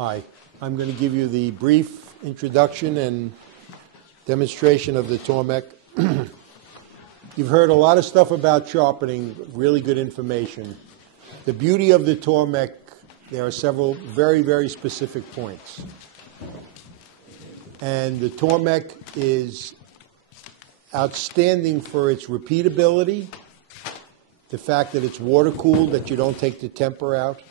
Hi, I'm going to give you the brief introduction and demonstration of the Tormek. You've heard a lot of stuff about sharpening, really good information. The beauty of the Tormek, there are several very, very specific points. And the Tormek is outstanding for its repeatability, the fact that it's water cooled, that you don't take the temper out,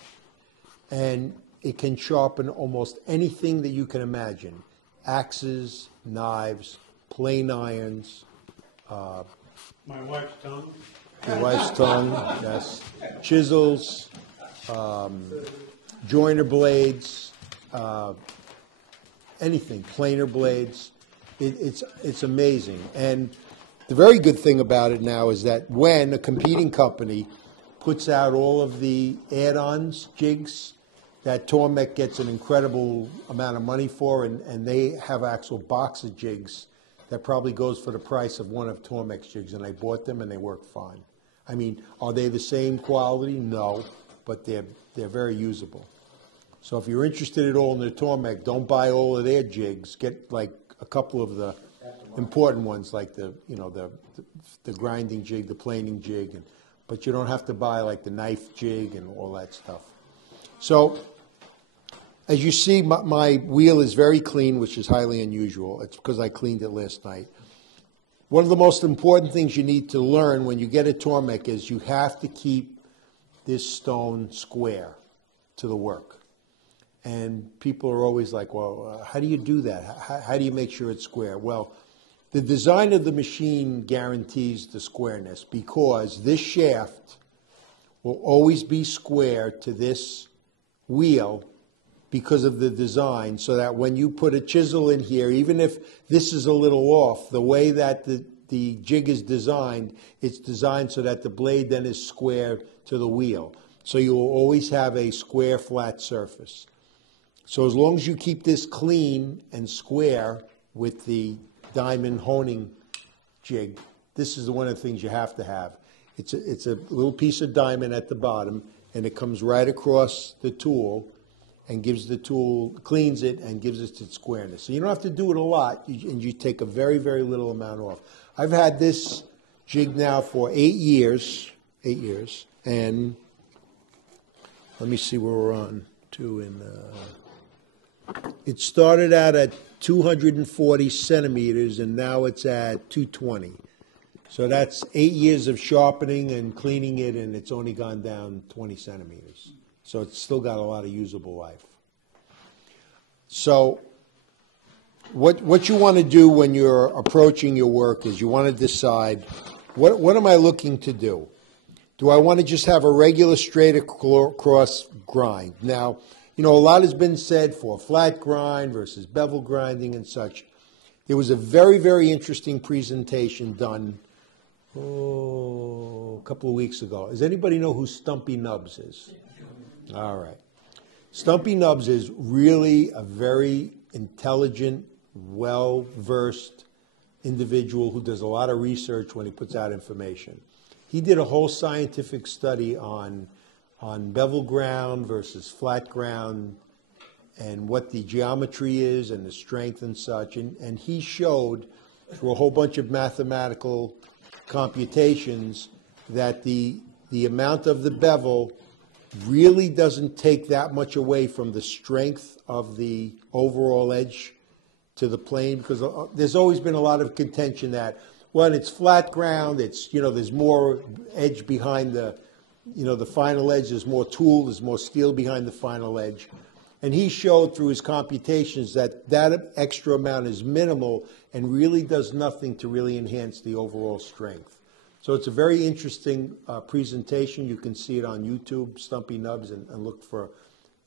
and it can sharpen almost anything that you can imagine. Axes, knives, plane irons. My wife's tongue. Your wife's tongue, yes. Chisels, joiner blades, anything, planer blades. It's amazing. And the very good thing about it now is that when a competing company puts out all of the add-ons, jigs, that Tormek gets an incredible amount of money for, and they have actual box of jigs that probably goes for the price of one of Tormek's jigs, and I bought them and they work fine. I mean, are they the same quality? No, but they're very usable. So if you're interested at all in the Tormek, don't buy all of their jigs. Get like a couple of the important ones, like the grinding jig, the planing jig, but you don't have to buy like the knife jig and all that stuff. So, as you see, my wheel is very clean, which is highly unusual. It's because I cleaned it last night. One of the most important things you need to learn when you get a Tormek is you have to keep this stone square to the work. And people are always like, well, how do you do that? How do you make sure it's square? Well, the design of the machine guarantees the squareness, because this shaft will always be square to this wheel because of the design, so that when you put a chisel in here, even if this is a little off, the way that the jig is designed, it's designed so that the blade then is square to the wheel. So you will always have a square, flat surface. So as long as you keep this clean and square with the diamond honing jig, this is one of the things you have to have. It's a little piece of diamond at the bottom, and it comes right across the tool and gives the tool, cleans it and gives it its squareness. So you don't have to do it a lot, and you take a very, very little amount off. I've had this jig now for 8 years, and let me see where we're on to. It started out at 240 centimeters, and now it's at 220. So that's 8 years of sharpening and cleaning it, and it's only gone down 20 centimeters. So it's still got a lot of usable life. So what you want to do when you're approaching your work is you want to decide, what am I looking to do? Do I want to just have a regular straight across grind? Now, you know, a lot has been said for flat grind versus bevel grinding and such. There was a very, very interesting presentation done a couple of weeks ago. Does anybody know who Stumpy Nubs is? All right. Stumpy Nubs is really a very intelligent, well-versed individual who does a lot of research when he puts out information. He did a whole scientific study on bevel ground versus flat ground and what the geometry is and the strength and such. And he showed through a whole bunch of mathematical computations that the amount of the bevel really doesn't take that much away from the strength of the overall edge to the plane, because there's always been a lot of contention that when it's flat ground, it's, you know, there's more edge behind the, you know, the final edge, there's more tool, there's more steel behind the final edge. And he showed through his computations that that extra amount is minimal and really does nothing to really enhance the overall strength. So it's a very interesting presentation. You can see it on YouTube, Stumpy Nubs, and look for,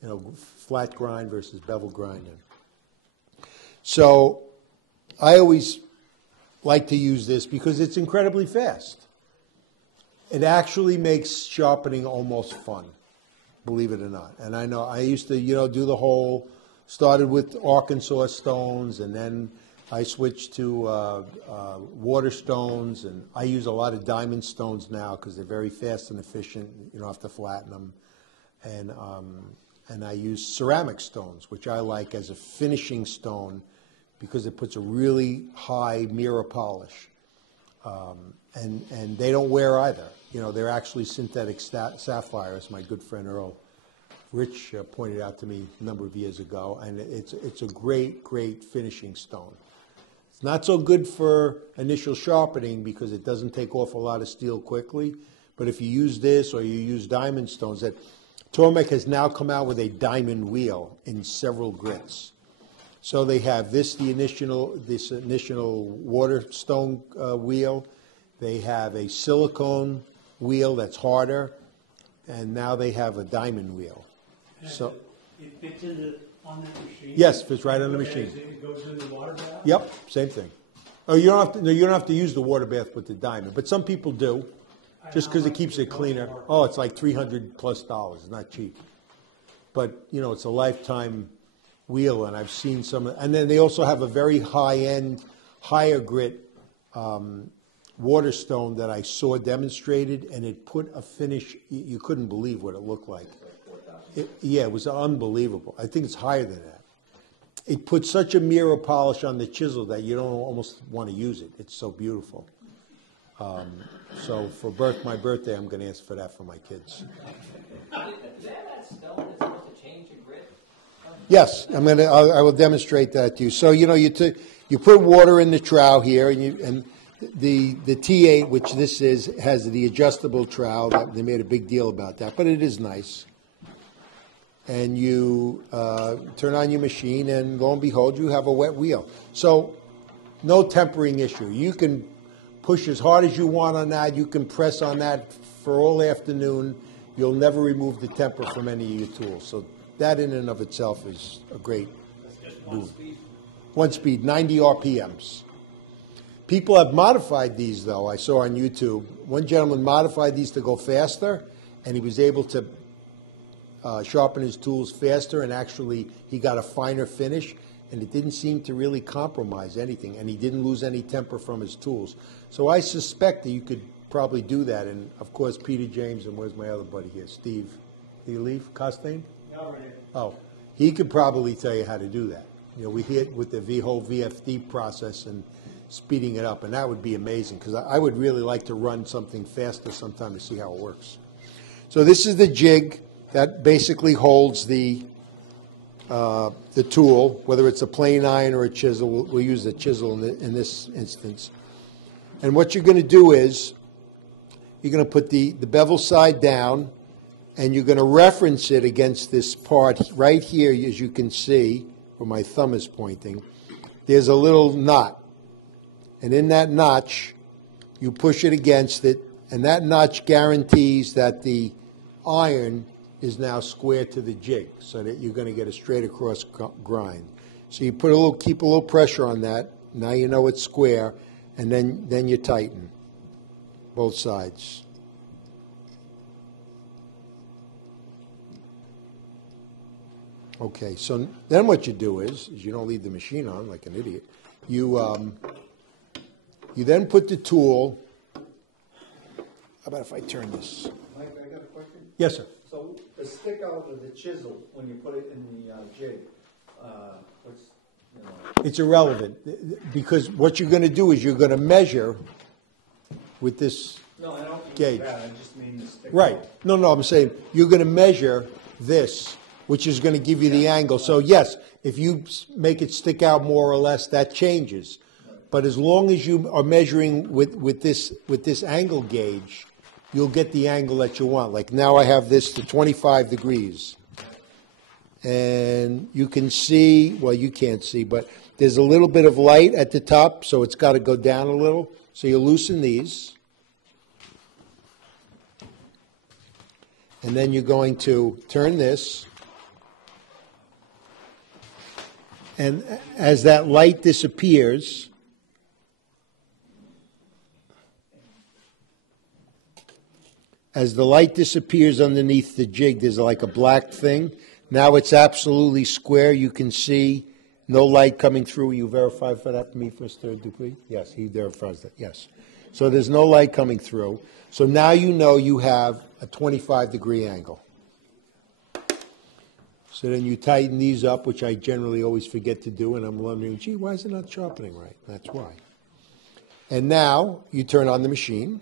you know, flat grind versus bevel grinding. So I always like to use this because it's incredibly fast. It actually makes sharpening almost fun, believe it or not. And I know I used to, you know, do the whole, started with Arkansas stones, and then I switched to water stones, and I use a lot of diamond stones now because they're very fast and efficient. You don't have to flatten them. And And I use ceramic stones, which I like as a finishing stone because it puts a really high mirror polish. And they don't wear either. You know, they're actually synthetic sapphires, my good friend Earl Rich pointed out to me a number of years ago, and it's a great, great finishing stone. It's not so good for initial sharpening because it doesn't take off a lot of steel quickly, but if you use this or you use diamond stones, that Tormek has now come out with a diamond wheel in several grits. So they have this initial water stone wheel. They have a silicone wheel that's harder, and now they have a diamond wheel. So it fits on that machine? Yes, fits right on the machine. It goes in the water bath? Yep, same thing. Oh, you don't have to use the water bath with the diamond, but some people do, just because it keeps it cleaner. Oh, it's like $300 plus. It's not cheap, but you know it's a lifetime wheel, and I've seen some. And then they also have a very high-end, higher grit water stone that I saw demonstrated, and it put a finish. You couldn't believe what it looked like. Yeah, it was unbelievable. I think it's higher than that. It put such a mirror polish on the chisel that you don't almost want to use it. It's so beautiful. So for my birthday, I'm going to ask for that for my kids. Yes, I will demonstrate that to you. So you know, you put water in the trowel here, and the T8, which this is, has the adjustable trowel. They made a big deal about that, but it is nice. And you turn on your machine, and lo and behold, you have a wet wheel. So no tempering issue. You can push as hard as you want on that. You can press on that for all afternoon. You'll never remove the temper from any of your tools. So that in and of itself is a great move. One speed, 90 RPMs. People have modified these, though. I saw on YouTube. One gentleman modified these to go faster, and he was able to sharpen his tools faster, and actually he got a finer finish, and it didn't seem to really compromise anything, and he didn't lose any temper from his tools. So I suspect that you could probably do that, and of course Peter James, and where's my other buddy here, Steve? Did he leave? Costain? No, right here. Oh, he could probably tell you how to do that. You know, we hit with the whole VFD process and speeding it up, and that would be amazing, because I would really like to run something faster sometime to see how it works. So this is the jig that basically holds the tool, whether it's a plane iron or a chisel. We'll use the chisel in this instance. And what you're going to do is you're going to put the bevel side down, and you're going to reference it against this part right here, as you can see, where my thumb is pointing. There's a little knot. And in that notch, you push it against it, and that notch guarantees that the iron is now square to the jig, so that you're going to get a straight across grind. So you keep a little pressure on that. Now you know it's square, and then you tighten both sides. Okay, so then what you do is you don't leave the machine on like an idiot. You then put the tool. How about if I turn this? Mike, I got a question. Yes, sir. So the stick out of the chisel when you put it in the jig, It's irrelevant, because what you're going to do is you're going to measure with this No, I don't gauge. mean that. I just mean the stick. Right. out. No, I'm saying you're going to measure this, which is going to give you the angle. So yes, if you make it stick out more or less, that changes. But as long as you are measuring with this angle gauge, you'll get the angle that you want. Like now I have this to 25 degrees. And you can see, well, you can't see, but there's a little bit of light at the top, so it's got to go down a little. So you loosen these. And then you're going to turn this. And as that light disappears, as the light disappears underneath the jig, there's like a black thing. Now it's absolutely square. You can see no light coming through. Will you verify for that for me, Mr. Dupuy? Yes, he verifies that. Yes. So there's no light coming through. So now you know you have a 25-degree angle. So then you tighten these up, which I generally always forget to do, and I'm wondering, gee, why is it not sharpening right? That's why. And now you turn on the machine,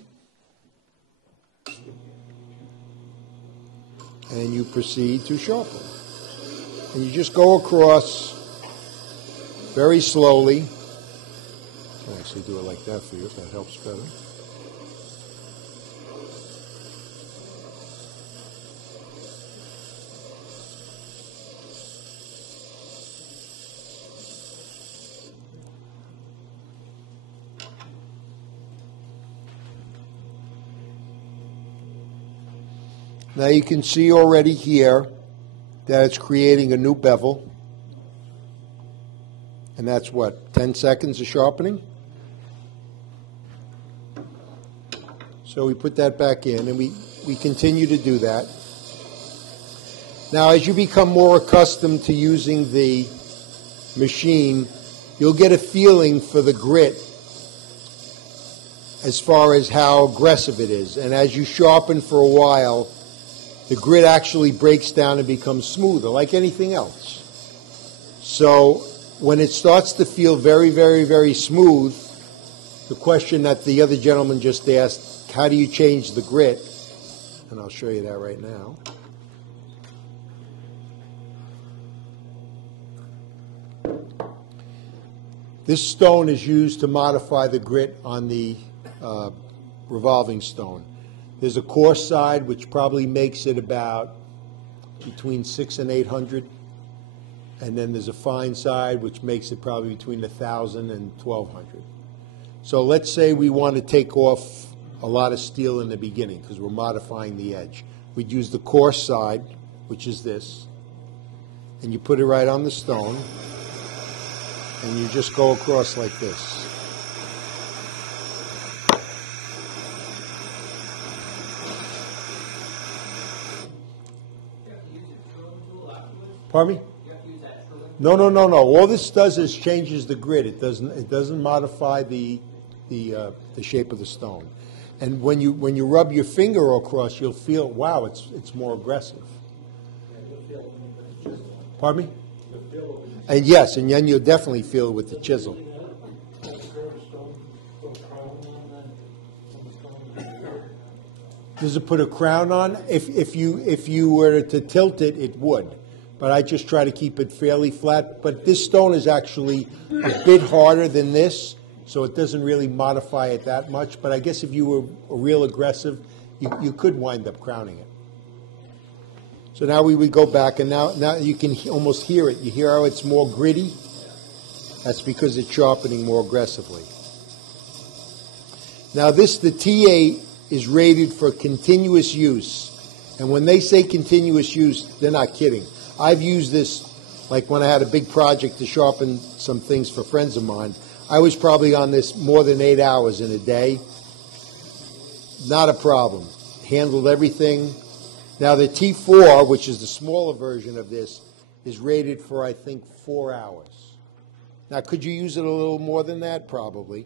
and you proceed to sharpen. And you just go across very slowly. I can actually do it like that for you if that helps better. Now you can see already here that it's creating a new bevel. And that's what, 10 seconds of sharpening? So we put that back in, and we continue to do that. Now, as you become more accustomed to using the machine, you'll get a feeling for the grit as far as how aggressive it is. And as you sharpen for a while, the grit actually breaks down and becomes smoother, like anything else. So when it starts to feel very, very, very smooth, the question that the other gentleman just asked, how do you change the grit? And I'll show you that right now. This stone is used to modify the grit on the revolving stone. There's a coarse side, which probably makes it about between 600 and 800. And then there's a fine side, which makes it probably between 1,000 and 1,200. So let's say we want to take off a lot of steel in the beginning because we're modifying the edge. We'd use the coarse side, which is this, and you put it right on the stone, and you just go across like this. Pardon me? No. All this does is changes the grit. It doesn't modify the shape of the stone. And when you rub your finger across, you'll feel, wow, it's more aggressive. Pardon me? And yes, and then you'll definitely feel it with the chisel. Does it put a crown on? If you were to tilt it, it would. But I just try to keep it fairly flat. But this stone is actually a bit harder than this, so it doesn't really modify it that much. But I guess if you were real aggressive, you could wind up crowning it. So now we would go back, and now you can almost hear it. You hear how it's more gritty? That's because it's sharpening more aggressively. Now the T8 is rated for continuous use. And when they say continuous use, they're not kidding. I've used this, like when I had a big project to sharpen some things for friends of mine. I was probably on this more than 8 hours in a day. Not a problem. Handled everything. Now the T4, which is the smaller version of this, is rated for, I think, 4 hours. Now, could you use it a little more than that? Probably.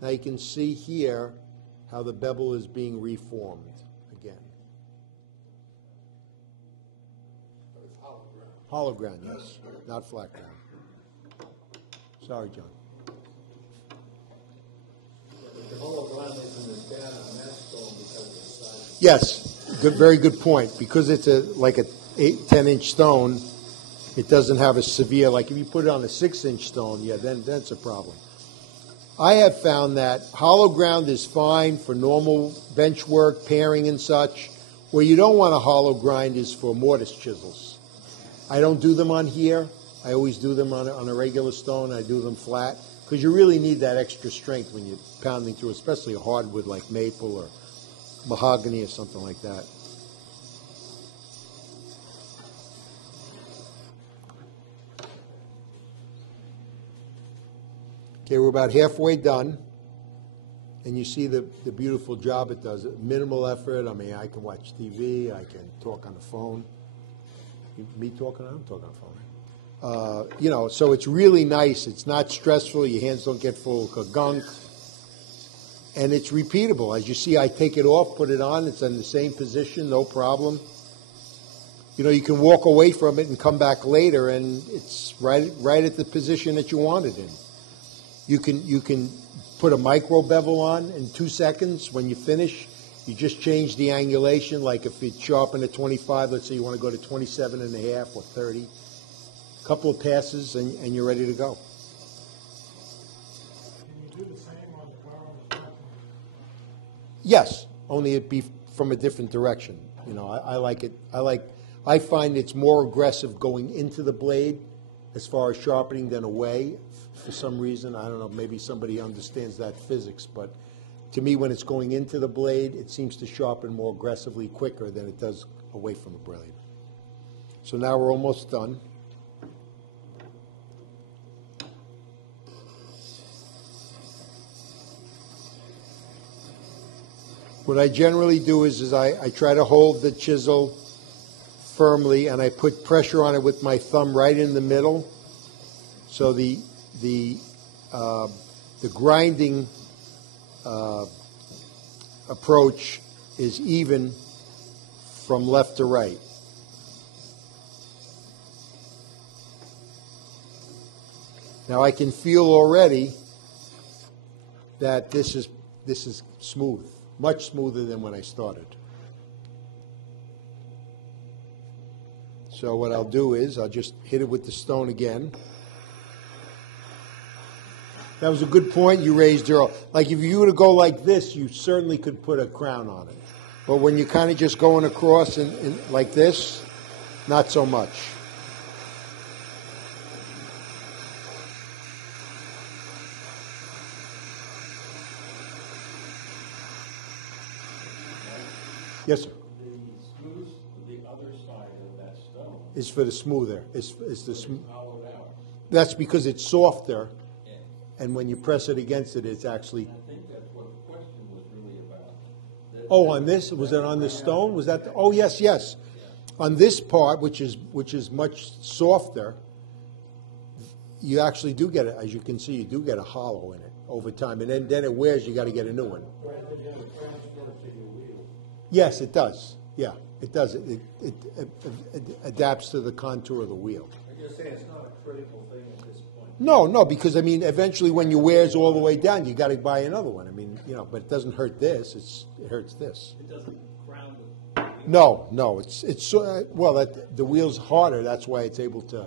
Now you can see here how the bevel is being reformed again. Hollow ground, yes, not flat ground. Sorry, John. The hollow ground isn't as bad on that stone because of the size. Yes, very good point. Because it's like a 10-inch stone, it doesn't have a severe, like if you put it on a 6-inch stone, yeah, then that's a problem. I have found that hollow ground is fine for normal bench work, paring and such. Where you don't want a hollow grind is for mortise chisels. I don't do them on here. I always do them on a regular stone. I do them flat because you really need that extra strength when you're pounding through, especially a hardwood like maple or mahogany or something like that. Okay, we're about halfway done, and you see the beautiful job it does. Minimal effort. I mean, I can watch TV. I can talk on the phone. Me talking? I'm talking on the phone. So it's really nice. It's not stressful. Your hands don't get full of gunk. And it's repeatable. As you see, I take it off, put it on. It's in the same position, no problem. you know, you can walk away from it and come back later, and it's right at the position that you want it in. You can put a micro bevel on in 2 seconds. When you finish, you just change the angulation. Like if it's sharpen at 25, let's say you want to go to 27 and a half or 30. A couple of passes, and you're ready to go. Can you do the same on the car on the top? Yes, only it be from a different direction. You know, I like it. I find it's more aggressive going into the blade as far as sharpening than away. For some reason, I don't know, maybe somebody understands that physics, but to me, when it's going into the blade, it seems to sharpen more aggressively quicker than it does away from the blade. So now we're almost done. What I generally do is I try to hold the chisel firmly, and I put pressure on it with my thumb right in the middle, so the grinding approach is even from left to right. Now I can feel already that this is smooth, much smoother than when I started. So what I'll do is I'll just hit it with the stone again. That was a good point you raised, Earl. Like if you were to go like this, you certainly could put a crown on it. But when you're kind of just going across and like this, not so much. Yes, sir. The smooth, the other side of that stone Is for the smoother. Is the hollowed out. That's because it's softer, and when you press it against it, it's actually. I think that's what the question was really about. Oh, on this, was it on the stone? Was that? Oh, yes, yes. On this part, which is much softer, you actually do get it. As you can see, you do get a hollow in it over time, and then it wears. You got to get a new one. Yes, it does. Yeah, it does. It adapts to the contour of the wheel. I just say it's not a critical thing at this point. No, because I mean, eventually when your wears all the way down, you got to buy another one. I mean, you know, but it doesn't hurt this. It hurts this. It doesn't ground the. No, it's well, the wheel's harder. That's why it's able to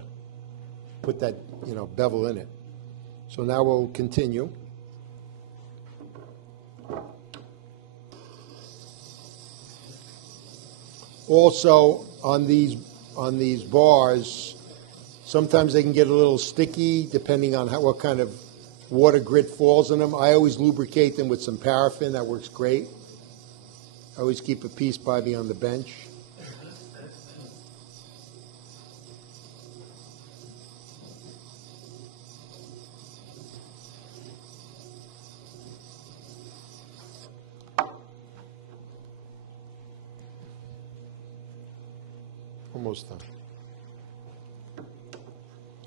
put that, you know, bevel in it. So now we'll continue. Also, on these bars, sometimes they can get a little sticky depending on what kind of water grit falls in them. I always lubricate them with some paraffin. That works great. I always keep a piece by me on the bench. Almost done.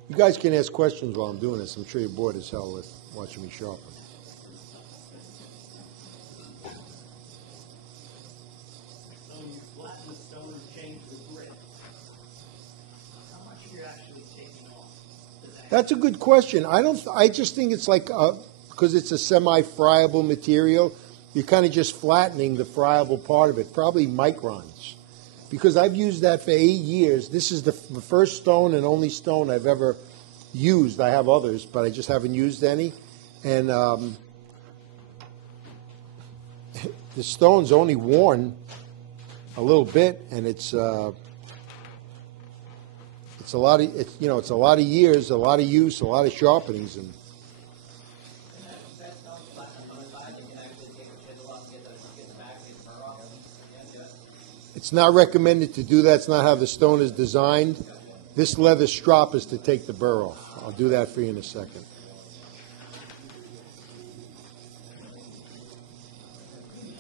You guys can ask questions while I'm doing this. I'm sure you're bored as hell with watching me sharpen. So when you flatten the stone and change the grit, how much are you actually taking off? That's a good question. I just think it's like because it's a semi-friable material, you're kind of just flattening the friable part of it, probably microns. Because I've used that for 8 years. This is the first stone and only stone I've ever used. I have others, but I just haven't used any. And the stone's only worn a little bit, and it's a lot of it's a lot of years, a lot of use, a lot of sharpenings, and. It's not recommended to do that. It's not how the stone is designed. This leather strop is to take the burr off. I'll do that for you in a second.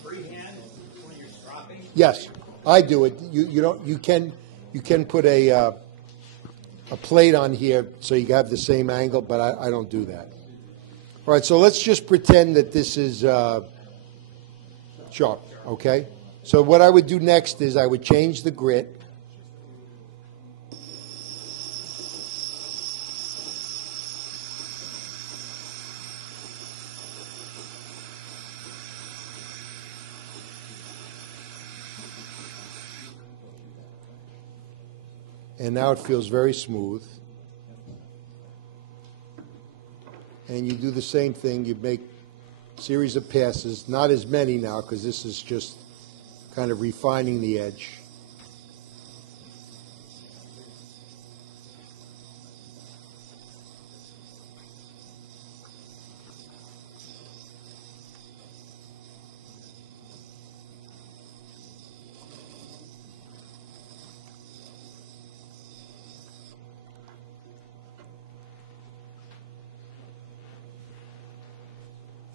Freehand when you're stropping? Yes, I do it. You can put a plate on here so you have the same angle, but I don't do that. All right, so let's just pretend that this is sharp, okay? So what I would do next is I would change the grit. And now it feels very smooth. And you do the same thing. You make a series of passes, not as many now because this is just kind of refining the edge.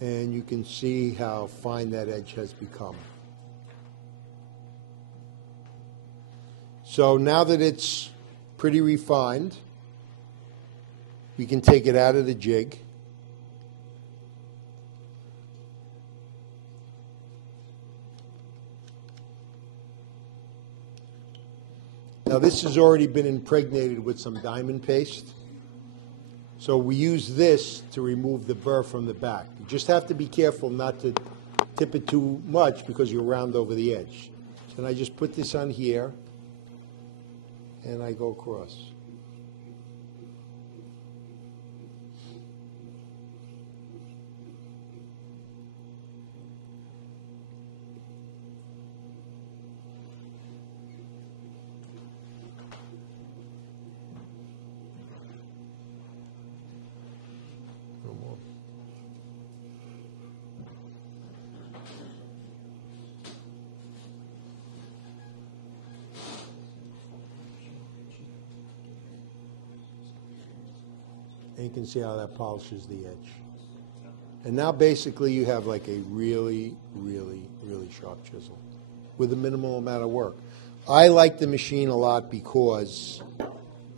And you can see how fine that edge has become. So now that it's pretty refined, we can take it out of the jig. Now this has already been impregnated with some diamond paste. So we use this to remove the burr from the back. You just have to be careful not to tip it too much because you'll round over the edge. So then I just put this on here and I go across. And you can see how that polishes the edge. And now basically you have like a really, really, really sharp chisel with a minimal amount of work. I like the machine a lot because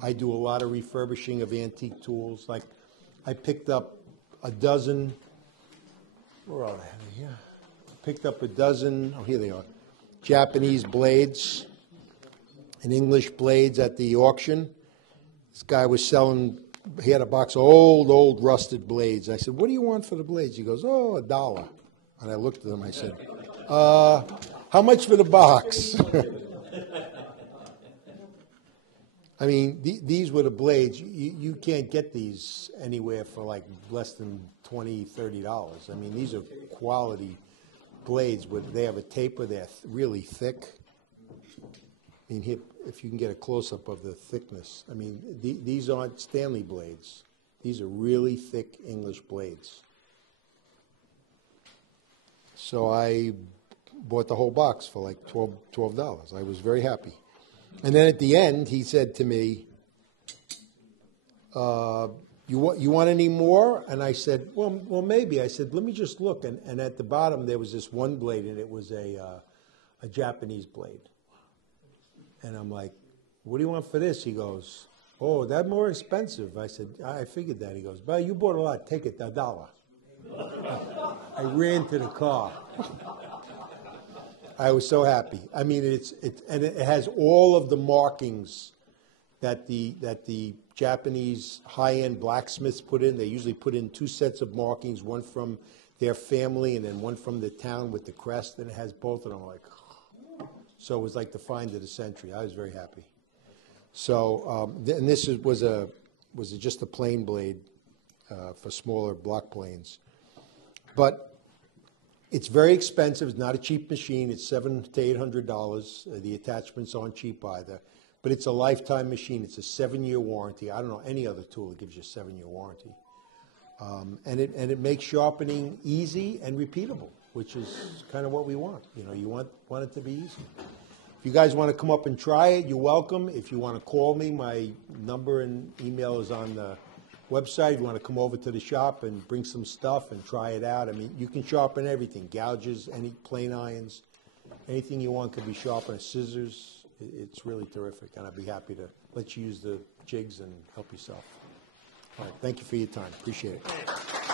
I do a lot of refurbishing of antique tools. Like I picked up a dozen, where are they? Yeah. Picked up a dozen, oh here they are, Japanese blades and English blades at the auction. This guy was selling, he had a box of old rusted blades. I said, what do you want for the blades? He goes, oh, $1. And I looked at him, I said, how much for the box? I mean, these were the blades. You can't get these anywhere for like less than $20, $30. I mean, these are quality blades. They have a taper, they're really thick. I mean, here, if you can get a close-up of the thickness. I mean, these aren't Stanley blades. These are really thick English blades. So I bought the whole box for like $12. I was very happy. And then at the end, he said to me, you want any more? And I said, well, maybe. I said, let me just look. And at the bottom, there was this one blade, and it was a Japanese blade. And I'm like, what do you want for this? He goes, oh, that's more expensive. I said, I figured that. He goes, well, you bought a lot. Take it, $1. I ran to the car. I was so happy. I mean, and it has all of the markings that the Japanese high-end blacksmiths put in. They usually put in 2 sets of markings, one from their family and then one from the town with the crest, and it has both of them. Like, so it was like the find of the century. I was very happy. So, and this was just a plain blade for smaller block planes, but it's very expensive. It's not a cheap machine. It's $700 to $800. The attachments aren't cheap either, but it's a lifetime machine. It's a 7-year warranty. I don't know any other tool that gives you a 7-year warranty, and it makes sharpening easy and repeatable, which is kind of what we want. You know, you want it to be easy. If you guys want to come up and try it, you're welcome. If you want to call me, my number and email is on the website. If you want to come over to the shop and bring some stuff and try it out. I mean, you can sharpen everything, gouges, any plane irons, anything you want can be sharpened, scissors. It's really terrific, and I'd be happy to let you use the jigs and help yourself. All right, thank you for your time. Appreciate it.